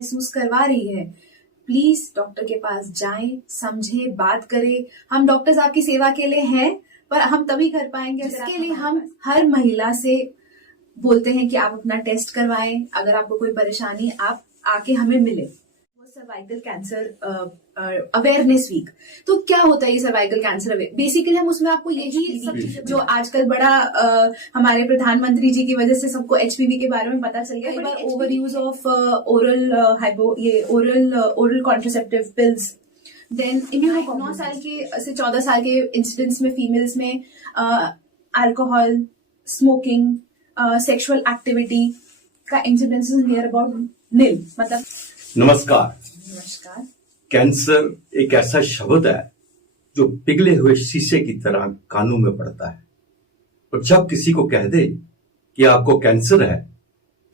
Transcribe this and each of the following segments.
महसूस करवा रही है, प्लीज डॉक्टर के पास जाएं, समझें, बात करें। हम डॉक्टर्स आपकी सेवा के लिए हैं, पर हम तभी कर पाएंगे जिसके लिए हम हर महिला से बोलते हैं कि आप अपना टेस्ट करवाएं। अगर आपको कोई परेशानी, आप आके हमें मिले। Cervical cancer awareness week. तो क्या होता है ये सर्वाइकल कैंसर अवेयर? बेसिकली हम उसमें आपको यही सब चीजें जो आजकल बड़ा हमारे प्रधानमंत्री जी की वजह से सबको एचपीवी के बारे में पता चल गया। कई बार over use of oral contraceptive pills, then immuno 9 साल के से 14 साल के इंसिडेंट्स में फीमेल्स में अल्कोहल, स्मोकिंग, सेक्सुअल एक्टिविटी का incidence is near about nil. मतलब नमस्कार। कैंसर एक ऐसा शब्द है जो पिघले हुए शीशे की तरह कानों में पड़ता है, और जब किसी को कह दे कि आपको कैंसर है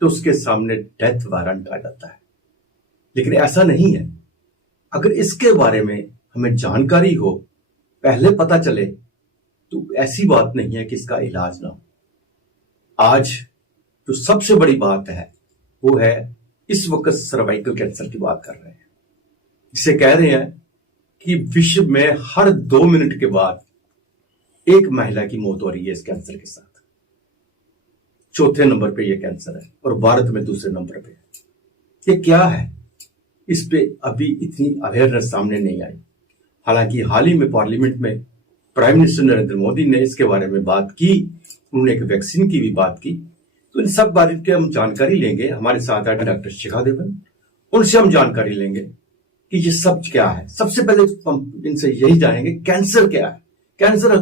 तो उसके सामने डेथ वारंट आ जाता है। लेकिन ऐसा नहीं है। अगर इसके बारे में हमें जानकारी हो, पहले पता चले, तो ऐसी बात नहीं है कि इसका इलाज ना हो। आज जो सबसे बड़ी बात है वो है, इस वक्त सर्वाइकल कैंसर की बात कर रहे हैं, जिसे कह रहे हैं कि विश्व में हर 2 मिनट के बाद एक महिला की मौत हो रही है इस कैंसर के साथ। चौथे नंबर पे ये कैंसर है और भारत में दूसरे नंबर पे है। ये क्या है? इस पे अभी इतनी अवेयरनेस सामने नहीं आई। हालांकि हाल ही में पार्लियामेंट में प्राइम मिनिस्टर नरेंद्र मोदी ने इसके बारे में बात की, उन्होंने एक वैक्सीन की भी बात की। तो इन सब बारे में हम जानकारी लेंगे। हमारे साथ है डॉक्टर शिखा देवन, उनसे हम जानकारी लेंगे कि ये सब क्या है। सबसे पहले हम इनसे यही जानेंगे, कैंसर क्या है, कैंसर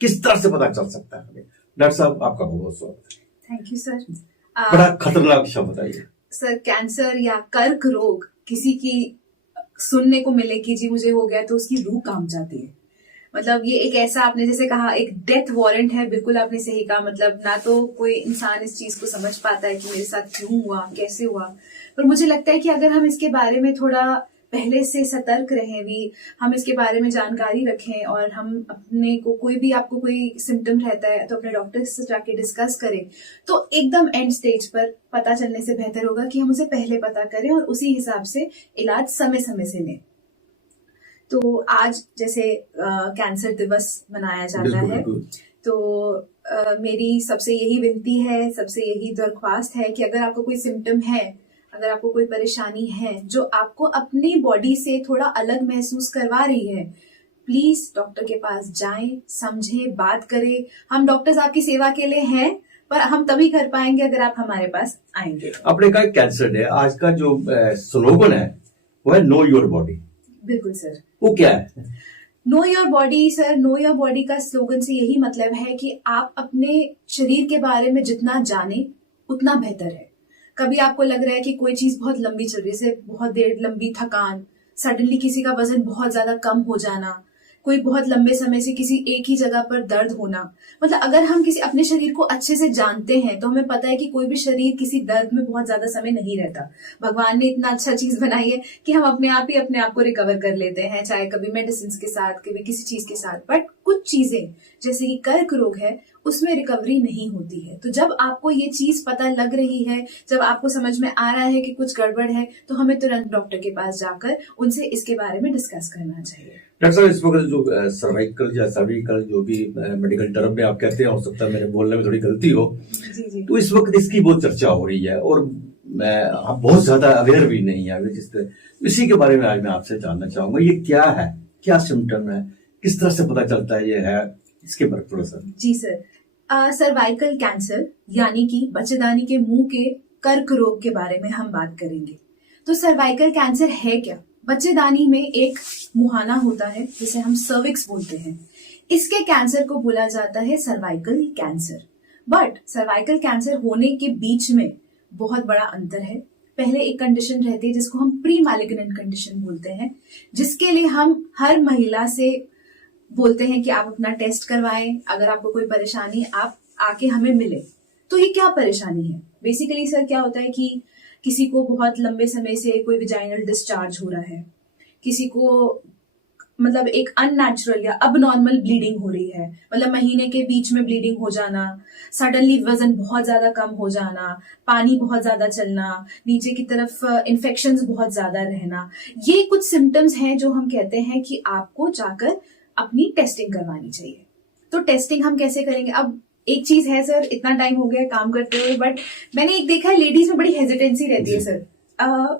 किस तरह से पता चल सकता है हमें। डॉक्टर साहब, आपका बहुत स्वागत है। Thank you sir. बड़ा खतरनाक शब्द बताइए सर। कैंसर या कर्क रोग किसी की सुनने को मिले कि जी मुझे हो गया, तो उसकी रूह कांप जाती है। मतलब ये एक ऐसा, आपने जैसे कहा, एक डेथ वारंट है। बिल्कुल आपने सही कहा। मतलब ना तो कोई इंसान इस चीज को समझ पाता है कि मेरे साथ क्यों हुआ, कैसे हुआ। पर मुझे लगता है कि अगर हम इसके बारे में थोड़ा पहले से सतर्क रहें, भी हम इसके बारे में जानकारी रखें, और हम अपने को आपको कोई सिम्टम रहता है तो अपने डॉक्टर से जाके डिस्कस करें, तो एकदम एंड स्टेज पर पता चलने से बेहतर होगा कि हम उसे पहले पता करें और उसी हिसाब से इलाज समय समय से लें। तो आज जैसे कैंसर दिवस मनाया जाता है, तो मेरी सबसे यही विनती है, सबसे यही दरख्वास्त है कि अगर आपको कोई सिम्टम है, अगर आपको कोई परेशानी है जो आपको अपनी बॉडी से थोड़ा अलग महसूस करवा रही है, प्लीज डॉक्टर के पास जाएं, समझें, बात करें। हम डॉक्टर्स आपकी सेवा के लिए हैं, पर हम तभी कर पाएंगे अगर आप हमारे पास आएंगे। आपने कहा कैंसर डे, आज का जो स्लोगन है वो है नो योर बॉडी। बिल्कुल सर। वो क्या है? Know your body sir, know your body का स्लोगन से यही मतलब है कि आप अपने शरीर के बारे में जितना जाने उतना बेहतर है। कभी आपको लग रहा है कि कोई चीज बहुत लंबी चल रही है, जैसे बहुत देर लंबी थकान, सडनली किसी का वजन बहुत ज्यादा कम हो जाना, कोई बहुत लंबे समय से किसी एक ही जगह पर दर्द होना। मतलब अगर हम किसी अपने शरीर को अच्छे से जानते हैं तो हमें पता है कि कोई भी शरीर किसी दर्द में बहुत ज्यादा समय नहीं रहता। भगवान ने इतना अच्छा चीज बनाई है कि हम अपने आप ही अपने आप को रिकवर कर लेते हैं, चाहे कभी मेडिसिन के साथ, कभी किसी चीज के साथ। बट कुछ चीजें जैसे कि कर्क रोग है, उसमें रिकवरी नहीं होती है। तो जब आपको ये चीज पता लग रही है, जब आपको समझ में आ रहा है कि कुछ गड़बड़ है, तो हमें तुरंत डॉक्टर के पास जाकर उनसे इसके बारे में डिस्कस करना चाहिए। डॉक्टर साहब, इस वक्त जो सर्वाइकल या सर्विकल जो भी मेडिकल टर्म में आप कहते हैं, हो सकता है मेरे बोलने में थोड़ी गलती हो, जी। तो इस वक्त इसकी बहुत चर्चा हो रही है और मैं बहुत ज्यादा अवेयर भी नहीं है इसी के बारे में आज मैं आपसे जानना चाहूंगा। ये क्या है, क्या सिम्टम है, किस तरह से पता चलता है ये है, इसके बारे में थोड़ा सा। जी सर। सर्वाइकल कैंसर यानी कि बच्चेदानी के मुंह के कर्क रोग के बारे में हम बात करेंगे। तो सर्वाइकल कैंसर है क्या? बच्चेदानी में एक मुहाना होता है जिसे हम सर्विक्स बोलते हैं, इसके कैंसर को बोला जाता है cervical cancer. But cervical cancer होने के बीच में बहुत बड़ा अंतर है। पहले एक कंडीशन रहती है जिसको हम प्री मैलिग्नेंट कंडीशन बोलते हैं, जिसके लिए हम हर महिला से बोलते हैं कि आप अपना टेस्ट करवाएं। अगर आपको कोई परेशानी, आप आके हमें मिले। तो ये क्या परेशानी है? बेसिकली सर क्या होता है कि किसी को बहुत लंबे समय से कोई विजाइनल डिस्चार्ज हो रहा है, किसी को मतलब एक अननेचुरल या अबनॉर्मल ब्लीडिंग हो रही है, मतलब महीने के बीच में ब्लीडिंग हो जाना, सडनली वजन बहुत ज्यादा कम हो जाना, पानी बहुत ज्यादा चलना, नीचे की तरफ इन्फेक्शंस बहुत ज्यादा रहना, ये कुछ सिम्टम्स हैं जो हम कहते हैं कि आपको जाकर अपनी टेस्टिंग करवानी चाहिए। तो टेस्टिंग हम कैसे करेंगे? अब एक चीज है सर, इतना टाइम हो गया काम करते हुए, बट मैंने एक देखा है लेडीज में बड़ी हेजिटेंसी रहती है सर।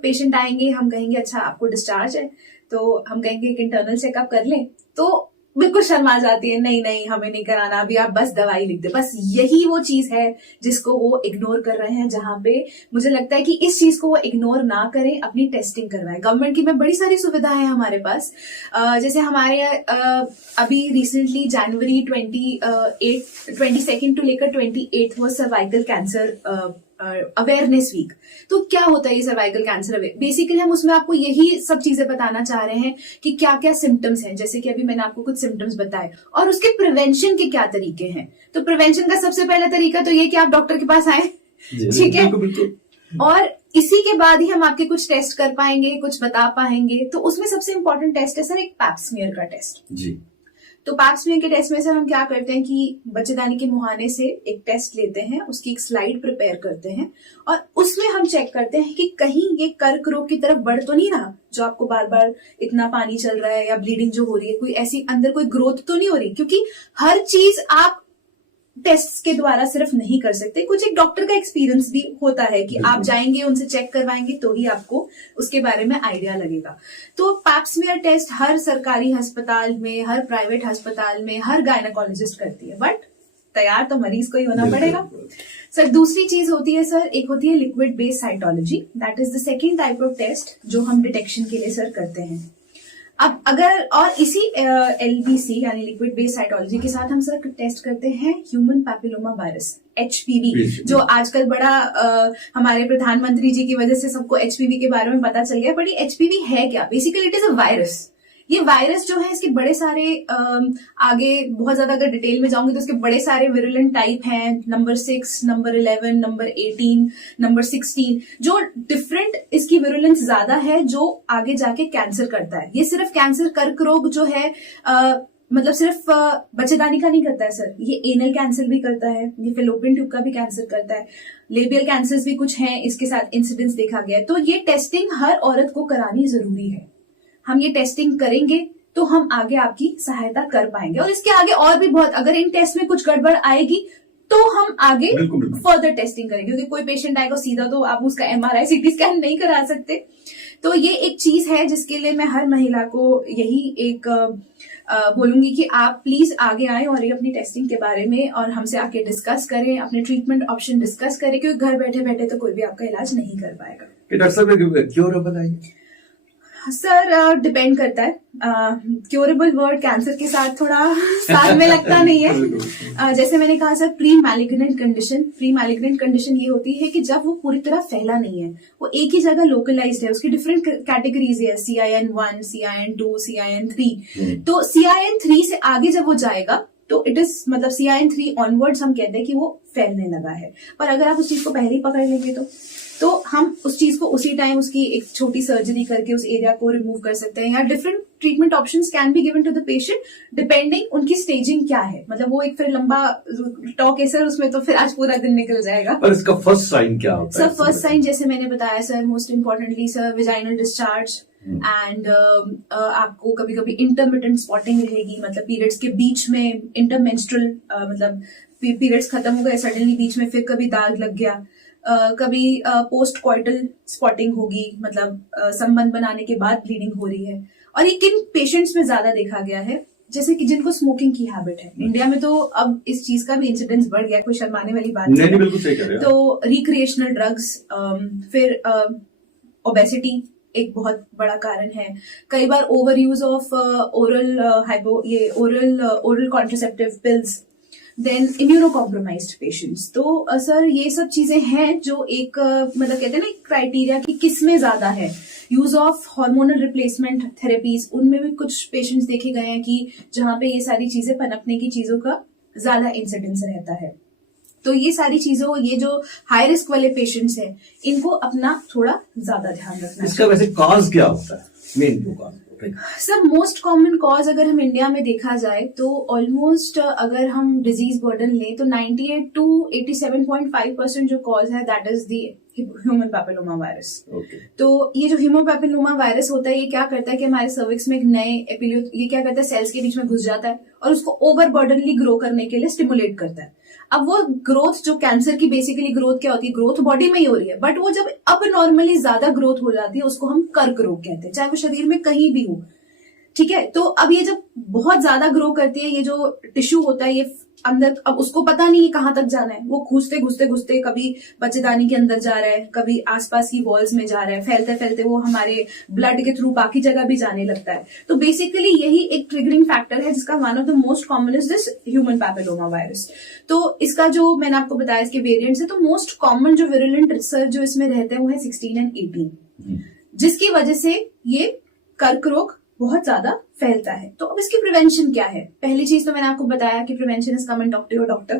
पेशेंट आएंगे, हम कहेंगे अच्छा आपको डिस्चार्ज है, तो हम कहेंगे एक इंटरनल चेकअप कर लें, तो बिल्कुल शर्मा जाती है, नहीं नहीं हमें नहीं कराना, अभी आप बस दवाई लिख दे। बस यही वो चीज है जिसको वो इग्नोर कर रहे हैं, जहां पे मुझे लगता है कि इस चीज को वो इग्नोर ना करें, अपनी टेस्टिंग करवाएं। गवर्नमेंट की में बड़ी सारी सुविधाएं हैं हमारे पास, जैसे हमारे अभी रिसेंटली जनवरी 22 टू लेकर 28 वो सर्वाइकल कैंसर अवेयरनेस वीक। तो क्या होता है ये सर्वाइकल कैंसर अवेयर? बेसिकली हम उसमें आपको यही सब चीजें बताना चाह रहे हैं कि क्या क्या सिम्टम्स हैं, जैसे कि अभी मैंने आपको कुछ सिम्टम्स बताए, और उसके प्रिवेंशन के क्या तरीके हैं। तो प्रिवेंशन का सबसे पहला तरीका तो ये कि आप डॉक्टर के पास आए, ठीक है, और इसी के बाद ही हम आपके कुछ टेस्ट कर पाएंगे, कुछ बता पाएंगे। तो उसमें सबसे इंपॉर्टेंट टेस्ट है सर एक पैप स्मीयर का टेस्ट जी। तो पैप स्मीयर के टेस्ट में सर हम क्या करते हैं कि बच्चेदानी के मुहाने से एक टेस्ट लेते हैं, उसकी एक स्लाइड प्रिपेयर करते हैं, और उसमें हम चेक करते हैं कि कहीं ये कर्क रोग की तरफ बढ़ तो नहीं रहा, जो आपको बार बार इतना पानी चल रहा है या ब्लीडिंग जो हो रही है, कोई ऐसी अंदर कोई ग्रोथ तो नहीं हो रही। क्योंकि हर चीज आप टेस्ट के द्वारा सिर्फ नहीं कर सकते, कुछ एक डॉक्टर का एक्सपीरियंस भी होता है कि आप जाएंगे उनसे चेक करवाएंगे तो ही आपको उसके बारे में आइडिया लगेगा। तो पैप स्मीयर टेस्ट हर सरकारी अस्पताल में, हर प्राइवेट अस्पताल में हर गायनेकोलॉजिस्ट करती है, बट तैयार तो मरीज को ही होना पड़ेगा। सर दूसरी चीज होती है सर, एक होती है liquid based cytology, that is the second type of test जो हम डिटेक्शन के लिए सर करते हैं। अब अगर और इसी LBC यानी लिक्विड बेस्ड साइटोलॉजी के साथ हम सर टेस्ट करते हैं ह्यूमन पैपिलोमा वायरस HPV, जो आजकल बड़ा हमारे प्रधानमंत्री जी की वजह से सबको HPV के बारे में पता चल गया। बट ये HPV है क्या? Basically it is a virus. ये वायरस जो है इसके बड़े सारे आगे बहुत ज्यादा अगर डिटेल में जाऊंगी तो इसके बड़े सारे विरुलेंट टाइप हैं, नंबर 6, नंबर 11, नंबर 18, नंबर 16, जो डिफरेंट इसकी विरुलेंस ज्यादा है, जो आगे जाके कैंसर करता है। ये सिर्फ कैंसर कर्क रोग जो है मतलब सिर्फ बच्चेदानी का नहीं करता है सर, ये एनल कैंसर भी करता है, ये फेलोपियन ट्यूब का भी कैंसर करता है, लेबियल कैंसर्स भी कुछ हैं इसके साथ इंसिडेंस देखा गया है। तो ये टेस्टिंग हर औरत को करानी जरूरी है। हम ये टेस्टिंग करेंगे तो हम आगे आपकी सहायता कर पाएंगे, और इसके आगे और भी बहुत, अगर इन टेस्ट में कुछ गड़बड़ आएगी तो हम आगे फर्दर टेस्टिंग करेंगे, क्योंकि कोई पेशेंट आएगा सीधा तो आप उसका MRI CT स्कैन नहीं करा सकते। तो ये एक चीज है जिसके लिए मैं हर महिला को यही एक बोलूंगी कि आप प्लीज आगे आए और ये अपनी टेस्टिंग के बारे में और हमसे आके डिस्कस करें, अपने ट्रीटमेंट ऑप्शन डिस्कस करें, क्योंकि घर बैठे बैठे तो कोई भी आपका इलाज नहीं कर पाएगा। डॉक्टर साहब क्योरेबल है सर? डिपेंड करता है, क्योरेबल वर्ड कैंसर के साथ थोड़ा साथ में लगता नहीं है। जैसे मैंने कहा सर, प्री मैलिग्नेंट कंडीशन ये होती है कि जब वो पूरी तरह फैला नहीं है, वो एक ही जगह लोकलाइज्ड है, उसकी डिफरेंट कैटेगरीज है, CIN1, CIN2, CIN3। तो CIN3 से आगे जब वो जाएगा तो इट इज मतलब CIN3 ऑनवर्ड्स हम कहते हैं कि वो फैलने लगा है। पर अगर आप उस चीज को पहले ही पकड़ लेंगे तो हम उस चीज को उसी टाइम उसकी एक छोटी सर्जरी करके उस एरिया को रिमूव कर सकते हैं, या different treatment options can be given to the patient depending उनकी स्टेजिंग क्या है। मतलब वो एक फिर लंबा टॉक है सर, उसमें तो फिर आज पूरा दिन निकल जाएगा। पर इसका फर्स्ट साइन क्या होता है? सर फर्स्ट साइन जैसे मैंने बताया sir, most importantly sir vaginal discharge and आपको कभी कभी इंटरमिटेंट स्पॉटिंग रहेगी, मतलब पीरियड्स के बीच में इंटरमेंस्ट्रुअल मतलब पीरियड्स खत्म हो गए सडनली बीच में, फिर कभी दाग लग गया, कभी पोस्ट क्वाइटल स्पॉटिंग होगी, मतलब संबंध बनाने के बाद ब्लीडिंग हो रही है। और ये किन पेशेंट्स में ज्यादा देखा गया है? जैसे कि जिनको स्मोकिंग की हैबिट है। इंडिया में तो अब इस चीज का भी इंसिडेंस बढ़ गया, कोई शर्माने वाली बात नहीं, बिल्कुल सही कह रहे हैं। तो रिक्रिएशनल ड्रग्स, फिर ओबेसिटी एक बहुत बड़ा कारण है। कई बार over use of oral contraceptive pills, then immunocompromised patients. तो सर ये सब चीजें हैं जो एक मतलब कहते हैं ना क्राइटेरिया कि किस में ज्यादा है। Use of hormonal replacement therapies, उनमें भी कुछ पेशेंट्स देखे गए हैं कि जहां पे ये सारी चीजें पनपने की चीजों का ज्यादा इंसिडेंस रहता है। तो ये सारी चीजों, ये जो हाई रिस्क वाले पेशेंट्स हैं, इनको अपना थोड़ा ज्यादा ध्यान रखना है। इसका वैसे कॉज क्या होता है, मेन जो cause? Suffering? Sir most common cause अगर हम इंडिया में देखा जाए तो ऑलमोस्ट अगर हम डिजीज बर्डन लें तो 98 टू 87.5% जो कॉज है that is the human papilloma virus. Okay. तो ये जो ह्यूमन पैपिलोमा वायरस होता है ये क्या करता है कि हमारे सर्विक्स में एक नए ये क्या करता है सेल्स के बीच में घुस जाता है और उसको ओवर बर्डनली ग्रो करने के लिए स्टिमुलेट करता है। अब वो ग्रोथ जो कैंसर की बेसिकली ग्रोथ क्या होती है, ग्रोथ बॉडी में ही हो रही है, बट वो जब अब नॉर्मली ज्यादा ग्रोथ हो जाती है उसको हम कर्क रोग कहते हैं, चाहे वो शरीर में कहीं भी हो। ठीक है, तो अब ये जब बहुत ज्यादा ग्रो करती है ये जो टिश्यू होता है ये अंदर, अब उसको पता नहीं है कहाँ तक जाना है, वो घुसते घुसते घुसते कभी बच्चेदानी के अंदर जा रहा है, कभी आसपास की वॉल्स में जा रहा है, फैलते फैलते वो हमारे ब्लड के थ्रू बाकी जगह भी जाने लगता है। तो बेसिकली यही एक ट्रिगरिंग फैक्टर है जिसका one of the most common is this human papilloma virus. तो इसका जो मैंने आपको बताया इसके वेरिएंट्स है, तो मोस्ट कॉमन जो विरुलेंट रिसर्च जो इसमें रहते हैं वो है 16 एंड 18, जिसकी वजह से ये कर्क रोग बहुत ज्यादा फैलता है। तो अब इसकी प्रिवेंशन क्या है? पहली चीज तो मैंने आपको बताया कि prevention is come and talk to your doctor,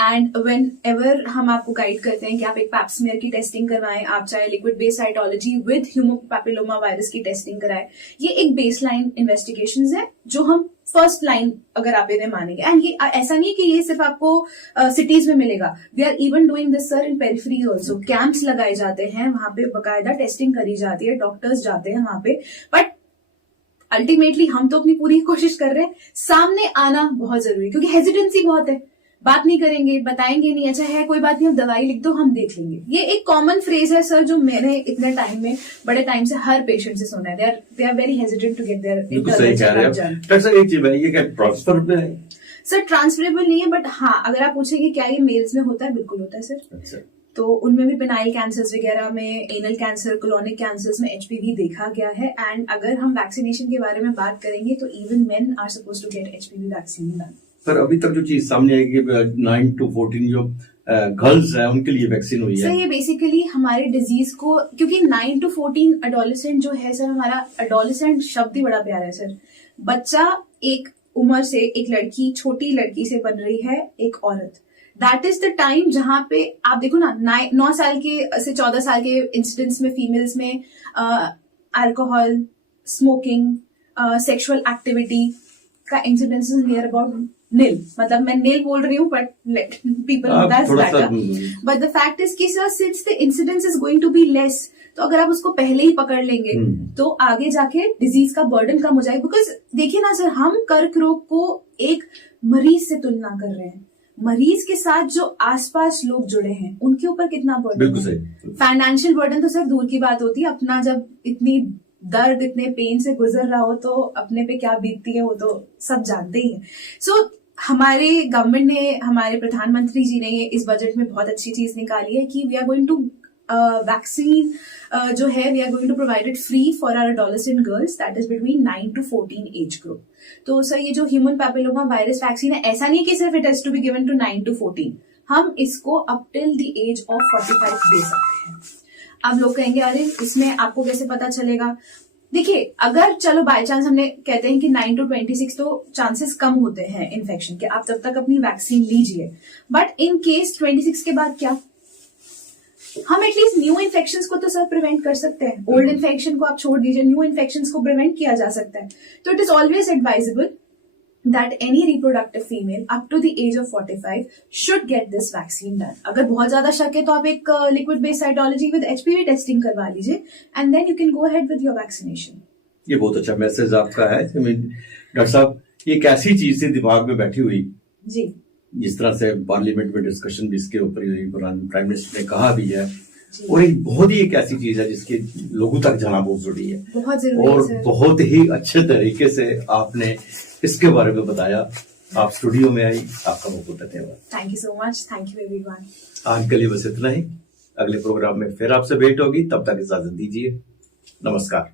and whenever हम आपको गाइड करते हैं कि आप एक पैप स्मीयर की टेस्टिंग करवाएं, आप चाहे liquid based cytology with human papilloma virus की टेस्टिंग कराएं। ये एक बेसलाइन इन्वेस्टिगेशंस है जो हम फर्स्ट लाइन अगर आप इन्हें मानेंगे, एंड ये ऐसा नहीं कि ये सिर्फ आपको सिटीज में मिलेगा, we are even doing this sir in periphery also. Camps लगाए जाते हैं, वहां पे बाकायदा टेस्टिंग करी जाती है, डॉक्टर्स जाते हैं वहां पे, बट अल्टीमेटली हम तो अपनी पूरी कोशिश कर रहे हैं। सामने आना बहुत जरूरी है क्योंकि हेजिटेंसी बहुत है, बात नहीं करेंगे, बताएंगे नहीं, अच्छा है कोई बात नहीं आप दवाई लिख दो हम देख लेंगे। ये एक कॉमन फ्रेज है सर जो मैंने इतने टाइम में बड़े टाइम से हर पेशेंट से सुना है, they are very hesitant to get their internal checkup. Doctor साहब एक चीज है, ये क्या ट्रांसफरेबल है? सर ट्रांसफरेबल नहीं है, बट हाँ अगर आप पूछेंगे क्या ये मेल्स में होता है, बिल्कुल होता है सर। अच्छा। तो उनमें भी पेनाइल कैंसर्स वगैरह में, एनल कैंसर, कोलोनिक कैंसर्स में एचपीवी देखा गया है। एंड अगर हम वैक्सीनेशन के बारे में बात करेंगे तो even men are suppose to get HPV vaccine done. पर अभी तक जो चीज सामने आई कि 9 to 14 जो गर्ल्स है उनके लिए वैक्सीन हुई है। सर ये बेसिकली हमारे डिजीज को, क्योंकि 9 to 14 अडोलेसेंट जो है सर, हमारा अडोलेसेंट शब्द ही बड़ा प्यारा है सर। बच्चा एक उम्र से, एक लड़की छोटी लड़की से बन रही है एक औरत, दैट इज द टाइम जहां पे आप देखो ना 9 साल के से 14 साल के इंसिडेंट्स में फीमेल्स में अल्कोहल, स्मोकिंग, सेक्सुअल एक्टिविटी का incidence is near about nil. मतलब मैं नील बोल रही हूँ but let people know that's better, but the fact is कि sir since the incidence is going to be less, तो अगर आप उसको पहले ही पकड़ लेंगे तो आगे जाके डिजीज का बर्डन कम हो जाएगा। बिकॉज देखिए ना सर, हम कर्क रोग को एक मरीज से तुलना कर रहे हैं, मरीज के साथ जो आसपास लोग जुड़े हैं उनके ऊपर कितना बर्डन है। फाइनेंशियल बर्डन तो सर दूर की बात होती है, अपना जब इतनी दर्द इतने पेन से गुजर रहा हो तो अपने पे क्या बीतती है वो तो सब जानते ही हैं। सो हमारे गवर्नमेंट ने, हमारे प्रधानमंत्री जी ने इस बजट में बहुत अच्छी चीज निकाली है कि we are going to vaccine जो है we are going to provide it free for our adolescent girls that is between 9 to 14 age group. तो सर ये जो ह्यूमन पैपिलोमा वायरस वैक्सीन है, ऐसा नहीं कि सिर्फ it has to be given to 9 to 14, हम इसको up till the age of 45 दे सकते हैं। अब लोग कहेंगे अरे इसमें आपको कैसे पता चलेगा? देखिए अगर चलो बाय चांस हमने कहते हैं कि 9 to 26 तो चांसेस कम होते हैं इन्फेक्शन के, आप तब तक अपनी वैक्सीन लीजिए, बट इन केस 26 के बाद क्या, हम एटलीस्ट न्यू इन्फेक्शंस को तो सर प्रिवेंट कर सकते हैं। ओल्ड इन्फेक्शन को आप छोड़ दीजिए, न्यू इन्फेक्शंस को प्रिवेंट किया जा सकता है। तो it is always advisable that any reproductive female up to the age of 45 should get this vaccine done. अगर बहुत ज्यादा शक है तो आप एक liquid based cytology with HPV testing करवा लीजिए and then you can go ahead with your vaccination. ये बहुत अच्छा मैसेज आपका है डॉक्टर साहब। ये एक ऐसी चीज थी दिमाग में बैठी हुई जी, जिस तरह से पार्लियामेंट में डिस्कशन भी इसके ऊपर हुई, प्राइम मिनिस्टर ने कहा भी है, और एक बहुत ही एक ऐसी चीज है जिसके लोगों तक जाना बहुत जरूरी है, बहुत जरूरी और है बहुत ही अच्छे तरीके से आपने इसके बारे में बताया। आप स्टूडियो में आई, आपका बहुत बहुत धन्यवाद। Thank you so much, thank you everyone. आज के लिए बस इतना ही, अगले प्रोग्राम में फिर आपसे भेंट होगी, तब तक इजाजत दीजिए, नमस्कार।